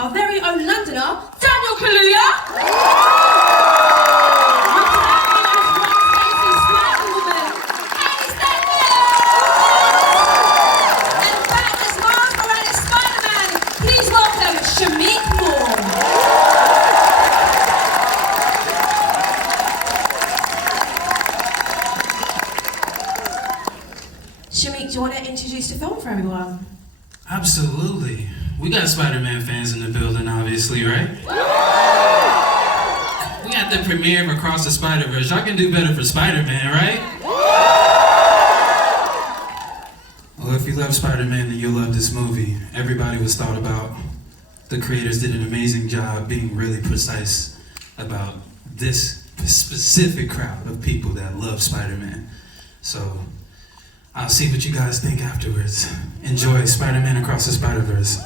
our very own Londoner, Daniel Kaluuya. Spider-Woman, Hailee Steinfeld. And back as Miles Morales Spider-Man, please welcome Shameik Moore. Shameik, do you want to introduce the film for everyone? Absolutely. We got Spider-Man fans in the building, obviously, right? We got the premiere of Across the Spider-Verse. Y'all can do better for Spider-Man, right? Well, if you love Spider-Man, then you'll love this movie. Everybody was thought about. The creators did an amazing job being really precise about this specific crowd of people that love Spider-Man. So, I'll see what you guys think afterwards. Enjoy Spider-Man Across the Spider-Verse.